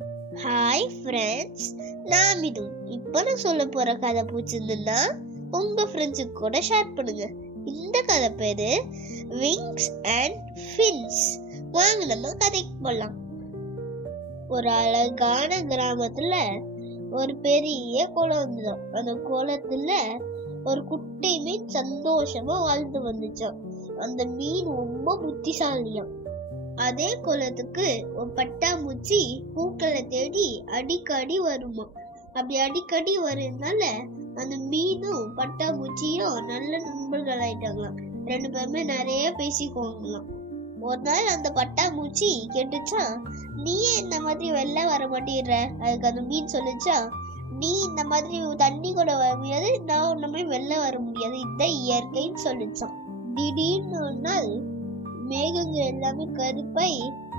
Hi friends, நான் மிது. இப்போ நான் சொல்ல போற கதை பிடிச்சிருந்ததுன்னா உங்க ஃப்ரெண்ட்ஸுக்கு கூட ஷேர் பண்ணுங்க. இந்த கதை பேரு விங்ஸ் அண்ட் ஃபின்ஸ். வாங்க நம்ம கதைக்கு போலாம். ஒரு அழகான கிராமத்துல ஒரு பெரிய குளம் இருந்துதான். அந்த குளத்துல ஒரு குட்டை மீன் சந்தோஷமா வாழ்ந்து வந்துச்சான். அந்த மீன் ரொம்ப புத்திசாலியாம். அதே குளத்துக்கு ஒரு பட்டாம்பூச்சி பூக்களை தேடி அடிக்கடி வருமா. அப்படி அடிக்கடி வரதுனால அந்த மீனும் பட்டாம்பூச்சியும் நல்ல நண்பர்கள் ஆயிட்டாங்களாம். ரெண்டு பேருமே நிறைய பேசிக்குவாங்களாம். ஒரு நாள் அந்த பட்டாம்பூச்சி கேட்டுச்சான், நீயே இந்த மாதிரி வெளில வர மாட்டேற. அதுக்கு அந்த மீன் சொல்லிச்சா, நீ இந்த மாதிரி தண்ணி கூட வர முடியாது, நான் ஒண்ணுமே வெளில வர முடியாது, இதுதான் இயற்கைன்னு சொல்லிச்சான். திடீர்னு ஒரு நாள் மேகங்கள் எல்லாமே கருப்பை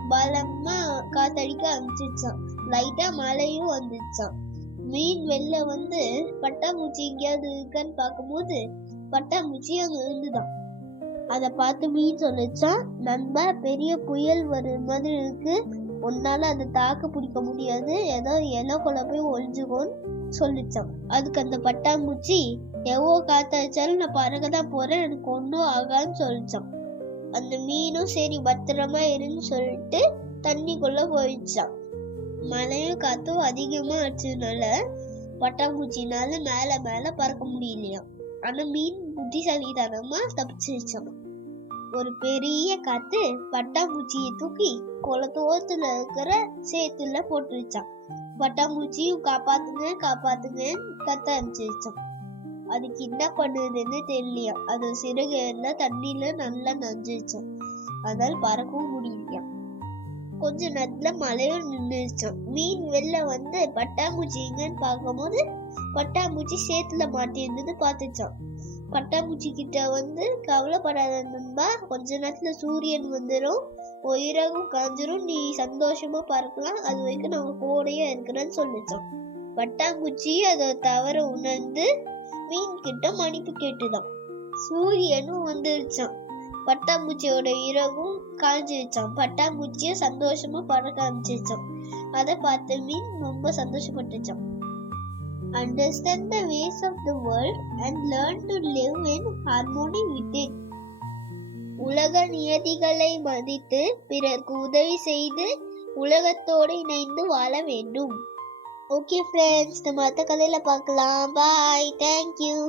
பலமா காத்தடிக்க ஆரம்பிச்சிச்சான். லைட்டா மழையும் வந்துச்சான். மீன் வெளில வந்து பட்டாம்பூச்சி எங்கேயாவது இருக்கான்னு பார்க்கும்போது பட்டாம்பூச்சி அங்க இருந்துதான். அதை பார்த்து மீன் சொல்லிச்சான், நண்பா, பெரிய புயல் வர மாதிரி இருக்கு, உன்னால அந்த தாக்கு பிடிக்க முடியாது, ஏதோ இலக்குள்ள போய் ஒழிஞ்சுக்கோன்னு சொல்லிச்சான். அதுக்கு அந்த பட்டாம்பூச்சி, எவ்வளோ காத்தடிச்சாலும் நான் பறக்கதான் போறேன், எனக்கு ஒன்னும் ஆகான்னு சொல்லிச்சான். அந்த மீனும் சரி பத்திரமா இருன்னு சொல்லிட்டு தண்ணிக்குள்ள போயிடுச்சான். மழையும் காத்தும் அதிகமா அடிச்சதுனால பட்டாம்பூச்சினால மேல மேல பறக்க முடியலையா. ஆனா மீன் புத்திசாலித்தனமா தப்பிச்சிருச்சான். ஒரு பெரிய காத்து பட்டாம்பூச்சியை தூக்கி குளத்தோரத்துல இருக்கிற சேத்துல போட்டுருச்சான். பட்டாம்பூச்சியும் காப்பாத்துங்க காப்பாத்துங்க கத்த ஆரம்பிச்சிருச்சான். அதுக்கு என்ன பண்ணுதுன்னு தெரியலையா. அது சிறகு எல்லாம் தண்ணியில நல்லா நஞ்சிருச்சான். அதனால பறக்கவும் முடியலையா. கொஞ்ச நேரத்துல மழையும் நின்றுச்சான். மீன் வெளில வந்து பட்டாம்பூச்சி எங்கன்னு பார்க்கும்போது பட்டாம்பூச்சி சேத்துல மாட்டி இருந்தது பார்த்துச்சான். பட்டாம்பூச்சி கிட்ட வந்து, கவலைப்படாத நண்பா, கொஞ்ச நேரத்துல சூரியன் வந்துடும், உயிரகம் காஞ்சிரும், நீ சந்தோஷமா பறக்கலாம், அது வரைக்கும் நம்ம கூடயே இருக்கிறேன்னு சொல்லிச்சான். பட்டாம்பூச்சி அதை தவற உணர்ந்து மீன் கிட்ட மன்னிப்பு கேட்டுதான். சூரியனும் வந்துருச்சான். பட்டாம்பூச்சியோட இறகும் காஞ்சிருச்சான். பட்டாம்பூச்சியும் சந்தோஷமா பறக்க ஆரம்பிச்சிருச்சான். அதை பார்த்த மீன் ரொம்ப சந்தோஷப்பட்டுச்சான். Understand the ways of the world and learn to live in harmony with it. உலக நியதிகளை மதித்து பிறருக்கு உதவி செய்து உலகத்தோடு இணைந்து வாழ வேண்டும். ஓகே ஃப்ரெண்ட்ஸ், நம்ம அடுத்த கதையில பார்க்கலாம். பாய், தேங்க்யூ.